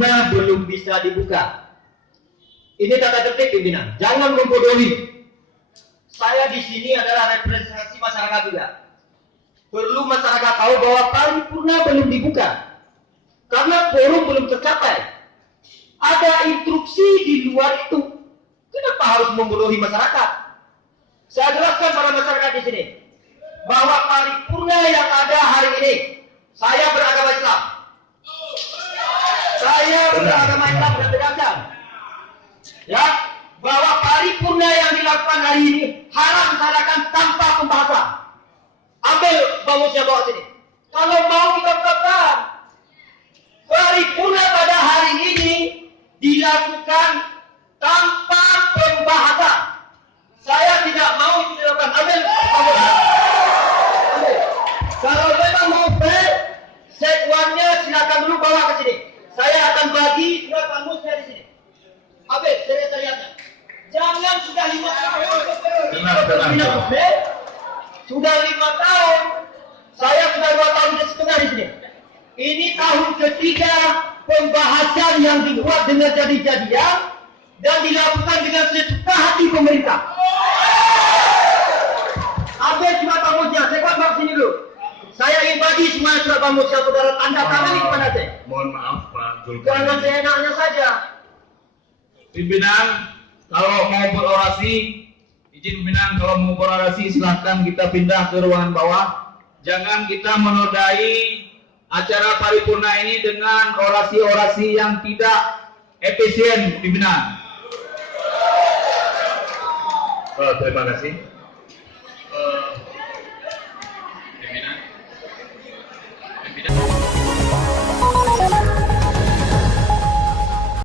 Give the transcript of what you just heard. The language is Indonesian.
paripurna belum bisa dibuka. Ini tata tertib pimpinan, jangan membodohi. Saya di sini adalah representasi masyarakat juga. Perlu masyarakat tahu bahwa paripurna belum dibuka karena forum belum tercapai. Ada instruksi di luar itu. Kenapa harus membodohi masyarakat? Saya jelaskan pada masyarakat di sini bahwa paripurna yang ada hari ini, saya beragama Islam. Saya beragama Islam dan tegaskan, ya, bahwa paripurna yang dilakukan hari ini haram dilaksanakan tanpa pembahasan. Ambil bamusnya bawa sini. Kalau mau kita tetapkan paripurna pada hari ini dilakukan tanpa pembahasan. Saya tidak mau itu dilakukan. Ambil bamusnya. Kalau memang mau fair, sekwannya silakan dulu bawa ke sini. Saya akan bagi surat bamusnya di sini. Ambil sekretariatnya. Jangan sudah 5 tahun. Sudah 5 tahun. Saya sudah 2 tahun setengah di sini. Ini tahun ketiga pembahasan yang dibuat dengan jadi-jadian dan dilakukan dengan sesuka hati pemerintah. Ambil surat bamusnya. Saya buat sini dulu. Saya ingin bagi semua surat bamus yang saudara tanda tangan ini kepada saya. Mohon maaf Pak Zulkarnain. Jangan seenaknya saja. Pimpinan, kalau mau berorasi, izin pimpinan, kalau mau berorasi silahkan kita pindah ke ruangan bawah. Jangan kita menodai acara paripurna ini dengan orasi-orasi yang tidak efisien, pimpinan. Terima kasih. Pimpinan.